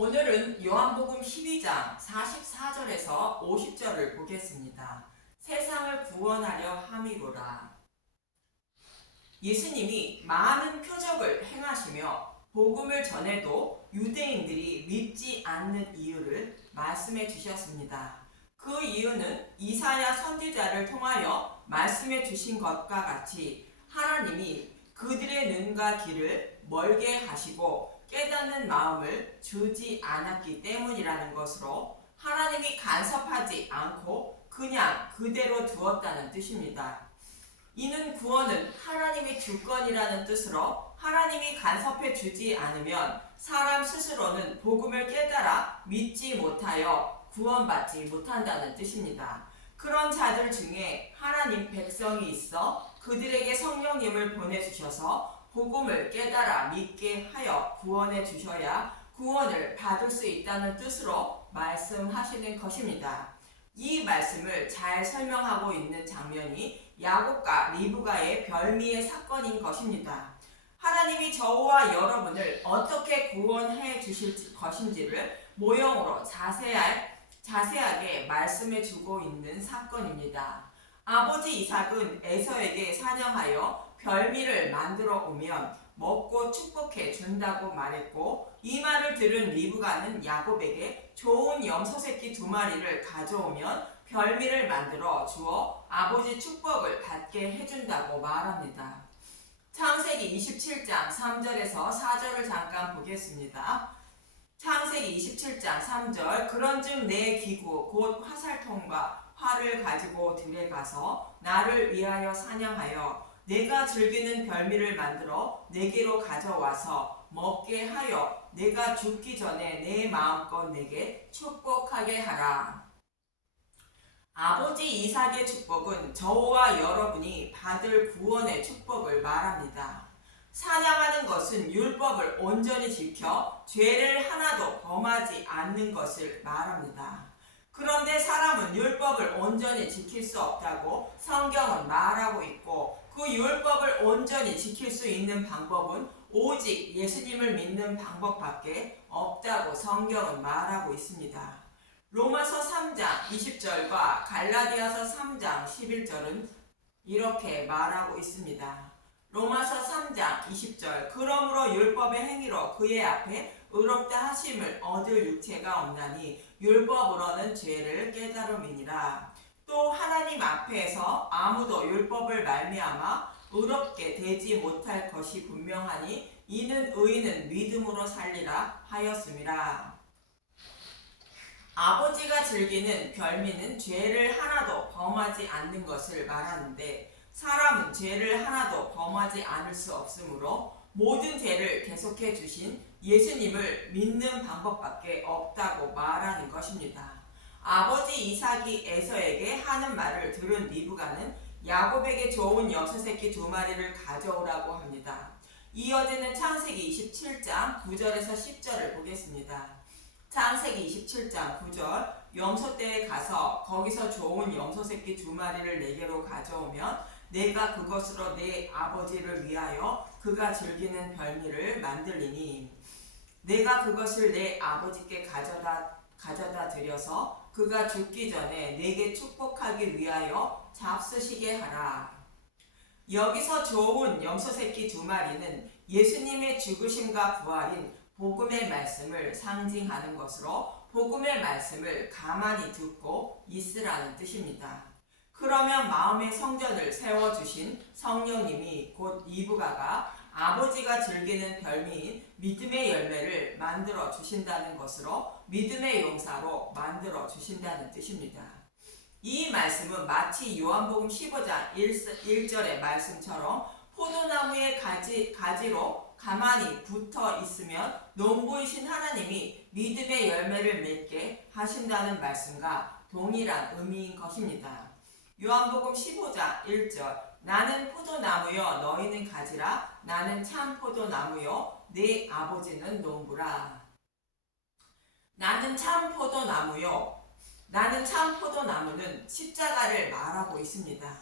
오늘은 요한복음 12장 44절에서 50절을 보겠습니다. 세상을 구원하려 함이로라. 예수님이 많은 표적을 행하시며 복음을 전해도 유대인들이 믿지 않는 이유를 말씀해 주셨습니다. 그 이유는 이사야 선지자를 통하여 말씀해 주신 것과 같이 하나님이 그들의 눈과 귀를 멀게 하시고 깨닫는 마음을 주지 않았기 때문이라는 것으로 하나님이 간섭하지 않고 그냥 그대로 두었다는 뜻입니다. 이는 구원은 하나님의 주권이라는 뜻으로 하나님이 간섭해 주지 않으면 사람 스스로는 복음을 깨달아 믿지 못하여 구원받지 못한다는 뜻입니다. 그런 자들 중에 하나님 백성이 있어 그들에게 성령님을 보내주셔서 복음을 깨달아 믿게 하여 구원해 주셔야 구원을 받을 수 있다는 뜻으로 말씀하시는 것입니다. 이 말씀을 잘 설명하고 있는 장면이 야곱과 리브가의 별미의 사건인 것입니다. 하나님이 저와 여러분을 어떻게 구원해 주실 것인지를 모형으로 자세하게 말씀해 주고 있는 사건입니다. 아버지 이삭은 에서에게 사냥하여 별미를 만들어 오면 먹고 축복해 준다고 말했고, 이 말을 들은 리브가는 야곱에게 좋은 염소 새끼 2마리를 가져오면 별미를 만들어 주어 아버지 축복을 받게 해준다고 말합니다. 창세기 27장 3절에서 4절을 잠깐 보겠습니다. 창세기 27장 3절 그런즉 내 기구 곧 화살통과 활을 가지고 들에 가서 나를 위하여 사냥하여 내가 즐기는 별미를 만들어 내게로 가져와서 먹게 하여 내가 죽기 전에 내 마음껏 내게 축복하게 하라. 아버지 이삭의 축복은 저와 여러분이 받을 구원의 축복을 말합니다. 사냥하는 것은 율법을 온전히 지켜 죄를 하나도 범하지 않는 것을 말합니다. 그런데 사람은 율법을 온전히 지킬 수 없다고 성경은 말하고 있고, 그 율법을 온전히 지킬 수 있는 방법은 오직 예수님을 믿는 방법밖에 없다고 성경은 말하고 있습니다. 로마서 3장 20절과 갈라디아서 3장 11절은 이렇게 말하고 있습니다. 로마서 3장 20절 그러므로 율법의 행위로 그의 앞에 의롭다 하심을 얻을 육체가 없나니 율법으로는 죄를 깨달음이니라. 또 하나님 앞에서 아무도 율법을 말미암아 의롭게 되지 못할 것이 분명하니 이는 의인은 믿음으로 살리라 하였음이라. 아버지가 즐기는 별미는 죄를 하나도 범하지 않는 것을 말하는데, 사람은 죄를 하나도 범하지 않을 수 없으므로 모든 죄를 계속해 주신 예수님을 믿는 방법밖에 없다고 말하는 것입니다. 아버지 이삭이 에서에게 하는 말을 들은 리브가는 야곱에게 좋은 염소 새끼 2마리를 가져오라고 합니다. 이어지는 창세기 27장 9절에서 10절을 보겠습니다. 창세기 27장 9절 염소떼에 가서 거기서 좋은 염소 새끼 2마리를 내게로 가져오면 내가 그것으로 내 아버지를 위하여 그가 즐기는 별미를 만들리니 내가 그것을 내 아버지께 가져다 드려서 그가 죽기 전에 내게 축복하기 위하여 잡수시게 하라. 여기서 좋은 염소 새끼 2마리는 예수님의 죽으심과 부활인 복음의 말씀을 상징하는 것으로 복음의 말씀을 가만히 듣고 있으라는 뜻입니다. 그러면 마음의 성전을 세워주신 성령님이 곧 리브가가 아버지가 즐기는 별미인 믿음의 열매를 만들어 주신다는 것으로 믿음의 용사로 만들어 주신다는 뜻입니다. 이 말씀은 마치 요한복음 15장 1절의 말씀처럼 포도나무의 가지로 가만히 붙어 있으면 농부이신 하나님이 믿음의 열매를 맺게 하신다는 말씀과 동일한 의미인 것입니다. 요한복음 15장 1절 나는 포도나무요 너희는 가지라. 나는 참 포도나무요 내 아버지는 농부라. 나는 참 포도나무요. 나는 참 포도나무는 십자가를 말하고 있습니다.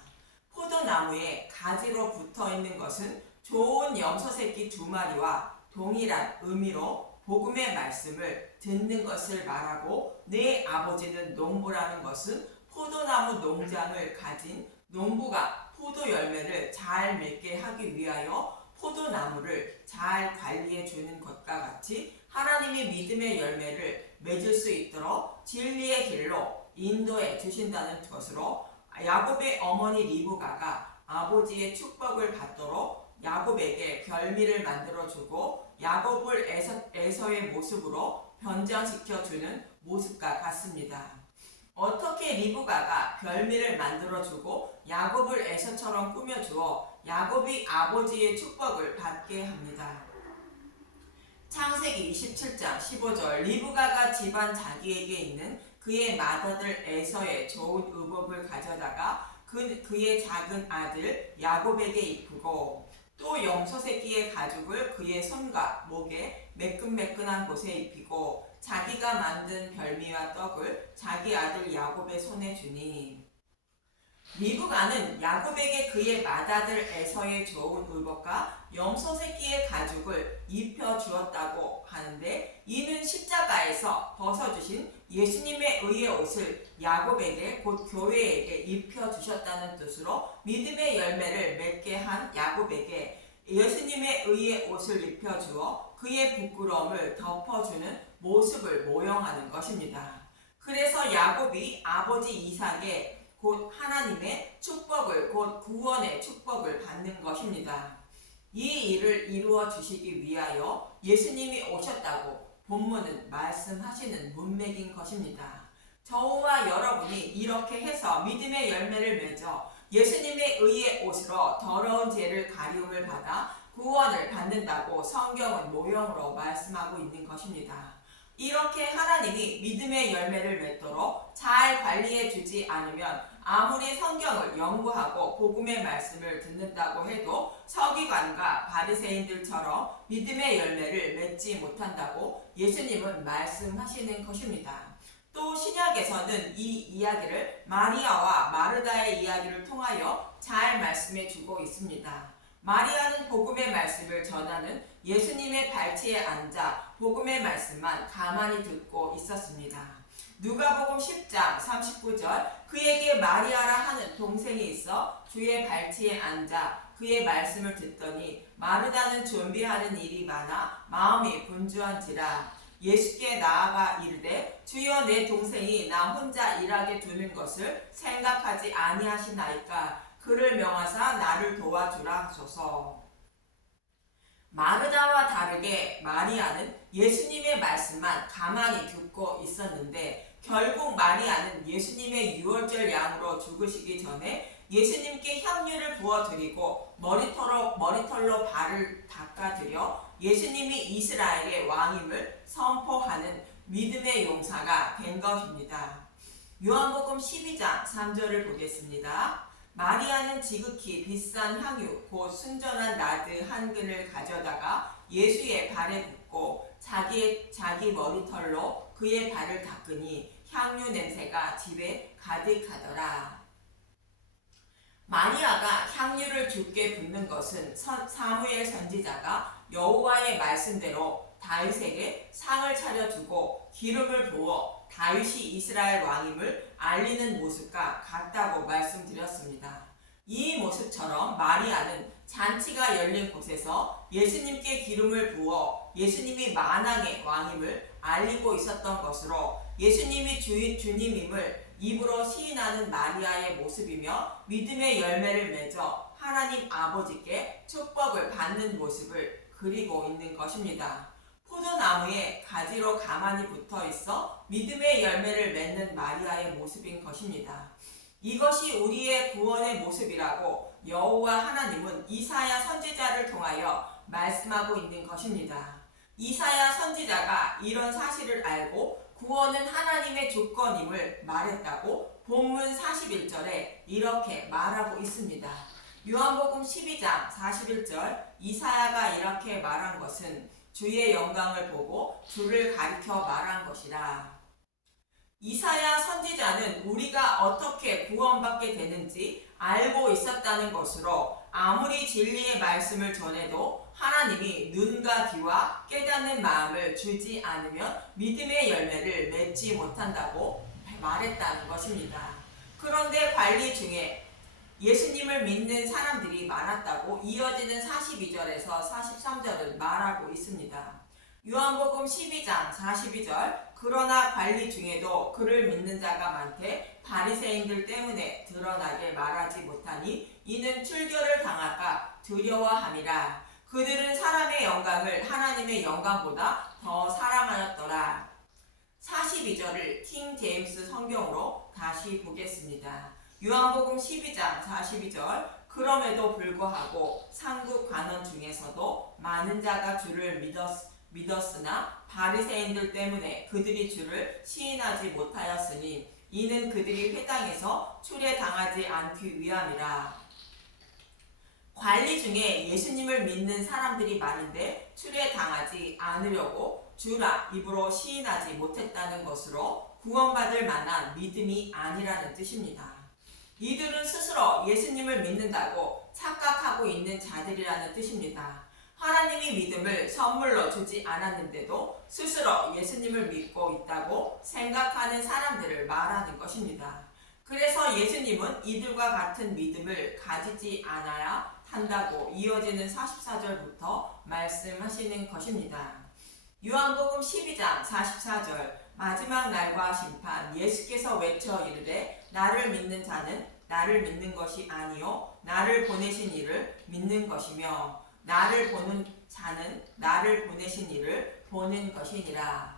포도나무에 가지로 붙어 있는 것은 좋은 염소 새끼 2마리와 동일한 의미로 복음의 말씀을 듣는 것을 말하고 내 아버지는 농부라는 것은 포도나무 농장을 가진 농부가 포도 열매를 잘 맺게 하기 위하여 포도나무를 잘 관리해 주는 것과 같이 하나님이 믿음의 열매를 맺을 수 있도록 진리의 길로 인도해 주신다는 것으로 야곱의 어머니 리브가가 아버지의 축복을 받도록 야곱에게 별미를 만들어주고 야곱을 에서의 모습으로 변장시켜주는 모습과 같습니다. 어떻게 리브가가 별미를 만들어주고 야곱을 에서처럼 꾸며주어 야곱이 아버지의 축복을 받게 합니다. 창세기 27장 15절 리브가가 집안 자기에게 있는 그의 맏아들 에서의 좋은 의복을 가져다가 그의 작은 아들 야곱에게 입히고 또 염소 새끼의 가죽을 그의 손과 목에 매끈매끈한 곳에 입히고 자기가 만든 별미와 떡을 자기 아들 야곱의 손에 주니 리브가는 야곱에게 그의 맏아들 에서의 좋은 의복과 염소 새끼의 가죽을 입혀 주었다고 하는데 이는 십자가에서 벗어주신 예수님의 의의 옷을 야곱에게 곧 교회에게 입혀 주셨다는 뜻으로 믿음의 열매를 맺게 한 야곱에게 예수님의 의의 옷을 입혀 주어 그의 부끄러움을 덮어주는 모습을 모형하는 것입니다. 그래서 야곱이 아버지 이삭의 곧 하나님의 축복을 곧 구원의 축복을 받는 것입니다. 이 일을 이루어 주시기 위하여 예수님이 오셨다고 본문은 말씀하시는 문맥인 것입니다. 저와 여러분이 이렇게 해서 믿음의 열매를 맺어 예수님의 의의 옷으로 더러운 죄를 가리움을 받아 구원을 받는다고 성경은 모형으로 말씀하고 있는 것입니다. 이렇게 하나님이 믿음의 열매를 맺도록 잘 관리해 주지 않으면 아무리 성경을 연구하고 복음의 말씀을 듣는다고 해도 서기관과 바리새인들처럼 믿음의 열매를 맺지 못한다고 예수님은 말씀하시는 것입니다. 또 신약에서는 이 이야기를 마리아와 마르다의 이야기를 통하여 잘 말씀해 주고 있습니다. 마리아는 복음의 말씀을 전하는 예수님의 발치에 앉아 복음의 말씀만 가만히 듣고 있었습니다. 누가복음 10장 39절 그에게 마리아라 하는 동생이 있어 주의 발치에 앉아 그의 말씀을 듣더니 마르다는 준비하는 일이 많아 마음이 분주한지라 예수께 나아가 이르되 주여 내 동생이 나 혼자 일하게 두는 것을 생각하지 아니하시나이까 그를 명하사 나를 도와주라 하소서. 마르다와 다르게 마리아는 예수님의 말씀만 가만히 듣고 있었는데 결국 마리아는 예수님의 유월절 양으로 죽으시기 전에 예수님께 향유를 부어드리고 머리털로 발을 닦아드려 예수님이 이스라엘의 왕임을 선포하는 믿음의 용사가 된 것입니다. 요한복음 12장 3절을 보겠습니다. 마리아는 지극히 비싼 향유 곧 순전한 나드 한 근을 가져다가 예수의 발에 붓고 자기 머리털로 그의 발을 닦으니 향유 냄새가 집에 가득하더라. 마리아가 향유를 주께 붓는 것은 사무엘 선지자가 여호와의 말씀대로 다윗에게 상을 차려주고 기름을 부어 다윗이 이스라엘 왕임을 알리는 모습과 같다고 말씀드렸습니다. 이 모습처럼 마리아는 잔치가 열린 곳에서 예수님께 기름을 부어 예수님이 만왕의 왕임을 알리고 있었던 것으로 예수님이 주님임을 입으로 시인하는 마리아의 모습이며 믿음의 열매를 맺어 하나님 아버지께 축복을 받는 모습을 그리고 있는 것입니다. 포도나무에 가지로 가만히 붙어 있어 믿음의 열매를 맺는 마리아의 모습인 것입니다. 이것이 우리의 구원의 모습이라고 여호와 하나님은 이사야 선지자를 통하여 말씀하고 있는 것입니다. 이사야 선지자가 이런 사실을 알고 구원은 하나님의 조건임을 말했다고 본문 41절에 이렇게 말하고 있습니다. 요한복음 12장 41절 이사야가 이렇게 말한 것은 주의 영광을 보고 주를 가리켜 말한 것이라. 이사야 선지자는 우리가 어떻게 구원받게 되는지 알고 있었다는 것으로 아무리 진리의 말씀을 전해도 하나님이 눈과 귀와 깨닫는 마음을 주지 않으면 믿음의 열매를 맺지 못한다고 말했다는 것입니다. 그런데 관리 중에 예수님을 믿는 사람들이 많았다고 이어지는 42절에서 43절은 말하고 있습니다. 요한복음 12장 42절 그러나 관리 중에도 그를 믿는 자가 많되 바리새인들 때문에 드러나게 말하지 못하니 이는 출교를 당할까 두려워함이라. 그들은 사람의 영광을 하나님의 영광보다 더 사랑하였더라. 42절을 킹 제임스 성경으로 다시 보겠습니다. 요한복음 12장 42절 그럼에도 불구하고 상국 관원 중에서도 많은 자가 주를 믿었으나 바리새인들 때문에 그들이 주를 시인하지 못하였으니 이는 그들이 회당에서 추례당하지 않기 위함이라. 관리 중에 예수님을 믿는 사람들이 많은데 추례당하지 않으려고 주라 입으로 시인하지 못했다는 것으로 구원받을 만한 믿음이 아니라는 뜻입니다. 이들은 스스로 예수님을 믿는다고 착각하고 있는 자들이라는 뜻입니다. 하나님이 믿음을 선물로 주지 않았는데도 스스로 예수님을 믿고 있다고 생각하는 사람들을 말하는 것입니다. 그래서 예수님은 이들과 같은 믿음을 가지지 않아야 한다고 이어지는 44절부터 말씀하시는 것입니다. 요한복음 12장 44절 마지막 날과 심판 예수께서 외쳐 이르되 나를 믿는 자는 나를 믿는 것이 아니요 나를 보내신 이를 믿는 것이며 나를 보는 자는 나를 보내신 이를 보는 것이니라.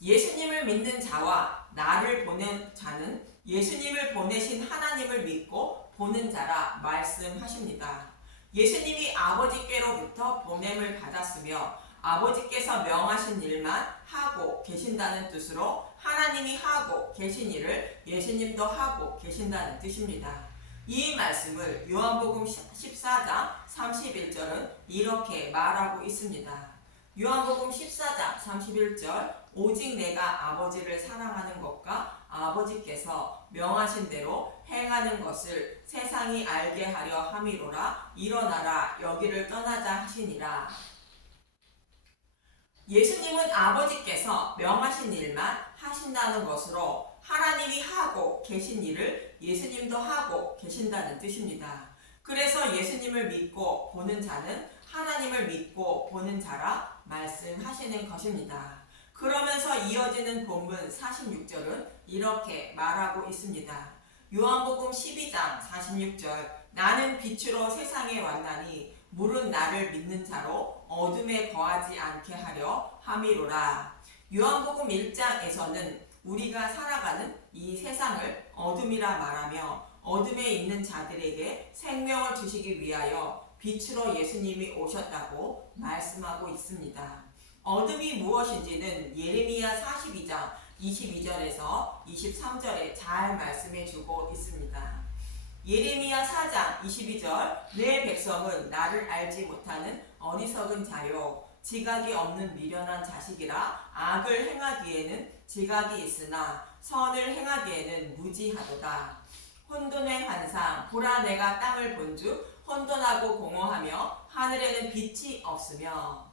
예수님을 믿는 자와 나를 보낸 자는 예수님을 보내신 하나님을 믿고 보는 자라 말씀하십니다. 예수님이 아버지께로부터 보냄을 받았으며 아버지께서 명하신 일만 하고 계신다는 뜻으로 하나님이 하고 계신 일을 예수님도 하고 계신다는 뜻입니다. 이 말씀을 요한복음 14장 31절은 이렇게 말하고 있습니다. 요한복음 14장 31절 오직 내가 아버지를 사랑하는 것과 아버지께서 명하신 대로 행하는 것을 세상이 알게 하려 함이로라. 일어나라 여기를 떠나자 하시니라. 예수님은 아버지께서 명하신 일만 하신다는 것으로 하나님이 하고 계신 일을 예수님도 하고 계신다는 뜻입니다. 그래서 예수님을 믿고 보는 자는 하나님을 믿고 보는 자라 말씀하시는 것입니다. 그러면서 이어지는 본문 46절은 이렇게 말하고 있습니다. 요한복음 12장 46절 나는 빛으로 세상에 왔나니 물은 나를 믿는 자로 어둠에 거하지 않게 하려 함이로라. 요한복음 1장에서는 우리가 살아가는 이 세상을 어둠이라 말하며 어둠에 있는 자들에게 생명을 주시기 위하여 빛으로 예수님이 오셨다고 말씀하고 있습니다. 어둠이 무엇인지는 예레미야 42장 22절에서 23절에 잘 말씀해 주고 있습니다. 예레미야 4장 22절 내 백성은 나를 알지 못하는 어리석은 자요 지각이 없는 미련한 자식이라 악을 행하기에는 지각이 있으나 선을 행하기에는 무지하도다. 혼돈의 환상 보라 내가 땅을 본즉 혼돈하고 공허하며 하늘에는 빛이 없으며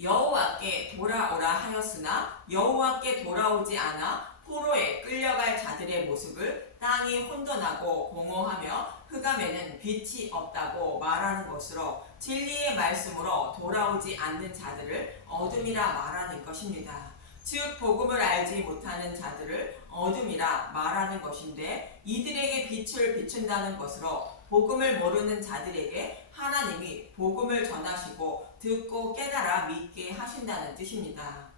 여호와께 돌아오라 하였으나 여호와께 돌아오지 않아 포로에 끌려갈 자들의 모습을 땅이 혼돈하고 공허하며 흑암에는 빛이 없다고 말하는 것으로 진리의 말씀으로 돌아오지 않는 자들을 어둠이라 말하는 것입니다. 즉 복음을 알지 못하는 자들을 어둠이라 말하는 것인데 이들에게 빛을 비춘다는 것으로 복음을 모르는 자들에게 하나님이 복음을 전하시고 듣고 깨달아 믿게 하신다는 뜻입니다.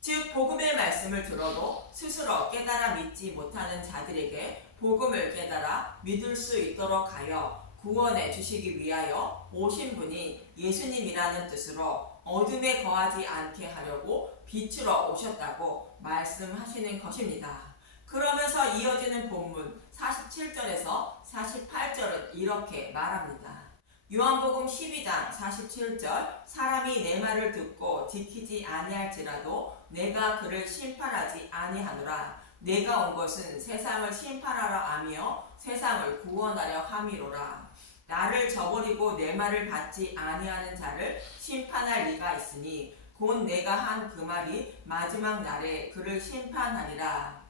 즉 복음의 말씀을 들어도 스스로 깨달아 믿지 못하는 자들에게 복음을 깨달아 믿을 수 있도록 하여 구원해 주시기 위하여 오신 분이 예수님이라는 뜻으로 어둠에 거하지 않게 하려고 빛으로 오셨다고 말씀하시는 것입니다. 그러면서 이어지는 본문 47절에서 48절은 이렇게 말합니다. 요한복음 12장 47절 사람이 내 말을 듣고 지키지 아니할지라도 내가 그를 심판하지 아니하노라. 내가 온 것은 세상을 심판하러 하며 세상을 구원하려 함이로라. 나를 저버리고 내 말을 받지 아니하는 자를 심판할 리가 있으니 곧 내가 한 그 말이 마지막 날에 그를 심판하리라.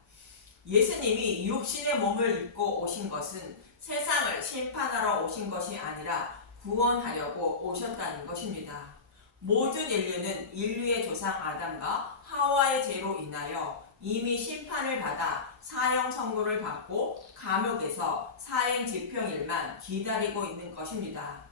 예수님이 육신의 몸을 입고 오신 것은 세상을 심판하러 오신 것이 아니라 구원하려고 오셨다는 것입니다. 모든 인류는 인류의 조상 아담과 하와의 죄로 인하여 이미 심판을 받아 사형 선고를 받고 감옥에서 사형 집행일만 기다리고 있는 것입니다.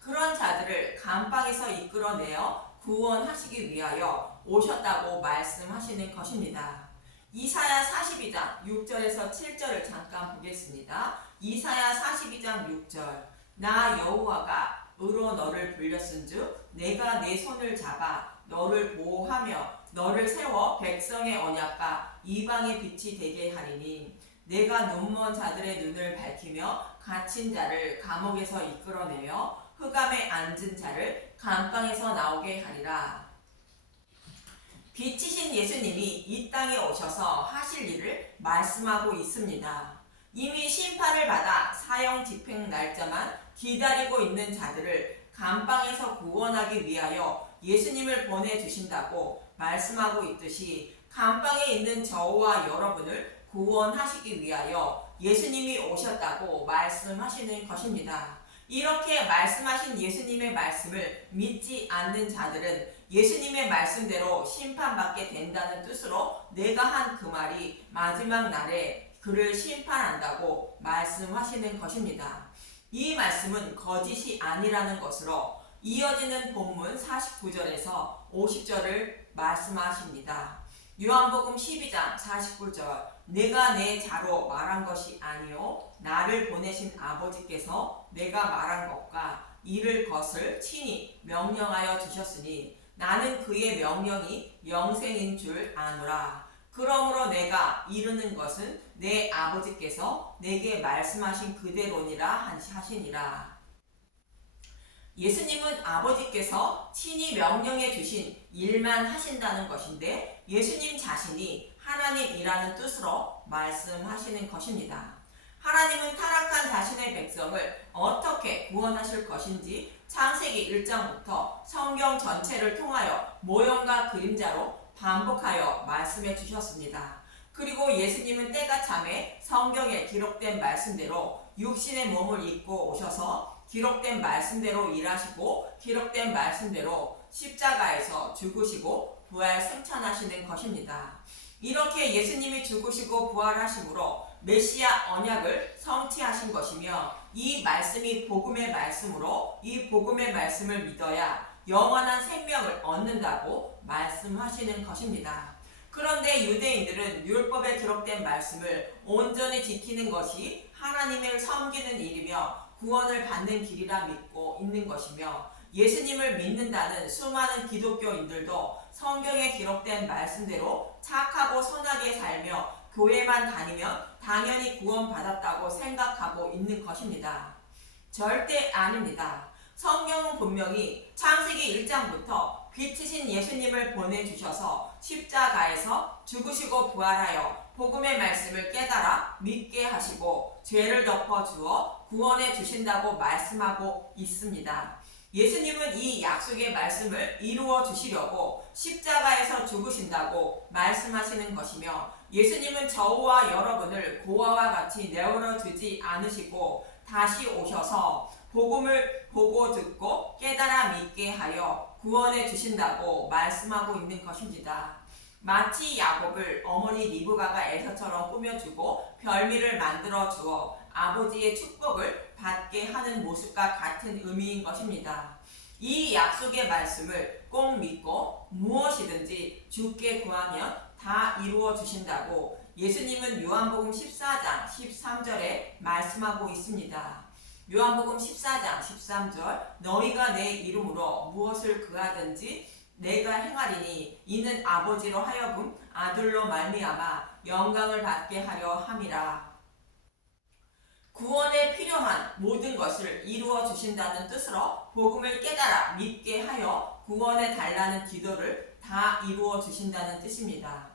그런 자들을 감방에서 이끌어내어 구원하시기 위하여 오셨다고 말씀하시는 것입니다. 이사야 42장 6절에서 7절을 잠깐 보겠습니다. 이사야 42장 6절. 나 여호와가 의로 너를 불렸은즉 내가 내 손을 잡아 너를 보호하며 너를 세워 백성의 언약과 이방의 빛이 되게 하리니 내가 눈먼 자들의 눈을 밝히며 갇힌 자를 감옥에서 이끌어내며 흑암에 앉은 자를 감방에서 나오게 하리라. 빛이신 예수님이 이 땅에 오셔서 하실 일을 말씀하고 있습니다. 이미 심판을 받아 사형 집행 날짜만 기다리고 있는 자들을 감방에서 구원하기 위하여 예수님을 보내주신다고 말씀하고 있듯이 감방에 있는 저와 여러분을 구원하시기 위하여 예수님이 오셨다고 말씀하시는 것입니다. 이렇게 말씀하신 예수님의 말씀을 믿지 않는 자들은 예수님의 말씀대로 심판받게 된다는 뜻으로 내가 한 그 말이 마지막 날에 그를 심판한다고 말씀하시는 것입니다. 이 말씀은 거짓이 아니라는 것으로 이어지는 본문 49절에서 50절을 말씀하십니다. 요한복음 12장 49절. 내가 내 자로 말한 것이 아니요 나를 보내신 아버지께서 내가 말한 것과 이를 것을 친히 명령하여 주셨으니 나는 그의 명령이 영생인 줄 아노라. 그러므로 내가 이르는 것은 내 아버지께서 내게 말씀하신 그대로니라 하시니라. 예수님은 아버지께서 친히 명령해 주신 일만 하신다는 것인데 예수님 자신이 하나님이라는 뜻으로 말씀하시는 것입니다. 하나님은 타락한 자신의 백성을 어떻게 구원하실 것인지 창세기 1장부터 성경 전체를 통하여 모형과 그림자로 반복하여 말씀해 주셨습니다. 그리고 예수님은 때가 참에 성경에 기록된 말씀대로 육신의 몸을 입고 오셔서 기록된 말씀대로 일하시고 기록된 말씀대로 십자가에서 죽으시고 부활 승천하시는 것입니다. 이렇게 예수님이 죽으시고 부활하심으로 메시아 언약을 성취하신 것이며 이 말씀이 복음의 말씀으로 이 복음의 말씀을 믿어야 영원한 생명을 얻는다고 말씀하시는 것입니다. 그런데 유대인들은 율법에 기록된 말씀을 온전히 지키는 것이 하나님을 섬기는 일이며 구원을 받는 길이라 믿고 있는 것이며 예수님을 믿는다는 수많은 기독교인들도 성경에 기록된 말씀대로 착하고 선하게 살며 교회만 다니면 당연히 구원받았다고 생각하고 있는 것입니다. 절대 아닙니다. 성경은 분명히 창세기 1장부터 빛이신 예수님을 보내주셔서 십자가에서 죽으시고 부활하여 복음의 말씀을 깨달아 믿게 하시고 죄를 덮어주어 구원해 주신다고 말씀하고 있습니다. 예수님은 이 약속의 말씀을 이루어 주시려고 십자가에서 죽으신다고 말씀하시는 것이며 예수님은 저와 여러분을 고아와 같이 내버려 두지 않으시고 다시 오셔서 복음을 보고 듣고 깨달아 믿게 하여 구원해 주신다고 말씀하고 있는 것입니다. 마치 야곱을 어머니 리브가가 에서처럼 꾸며주고 별미를 만들어 주어 아버지의 축복을 받게 하는 모습과 같은 의미인 것입니다. 이 약속의 말씀을 꼭 믿고 무엇이든지 주께 구하면 다 이루어 주신다고 예수님은 요한복음 14장 13절에 말씀하고 있습니다. 요한복음 14장 13절. 너희가 내 이름으로 무엇을 구하든지 내가 행하리니 이는 아버지로 하여금 아들로 말미암아 영광을 받게 하려 함이라. 구원에 필요한 모든 것을 이루어 주신다는 뜻으로 복음을 깨달아 믿게 하여 구원해 달라는 기도를 다 이루어 주신다는 뜻입니다.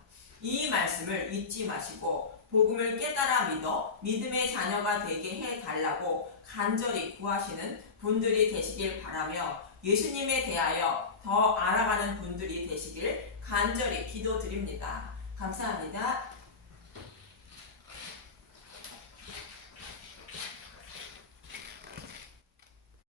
이 말씀을 잊지 마시고 복음을 깨달아 믿어 믿음의 자녀가 되게 해달라고 간절히 구하시는 분들이 되시길 바라며 예수님에 대하여 더 알아가는 분들이 되시길 간절히 기도드립니다. 감사합니다.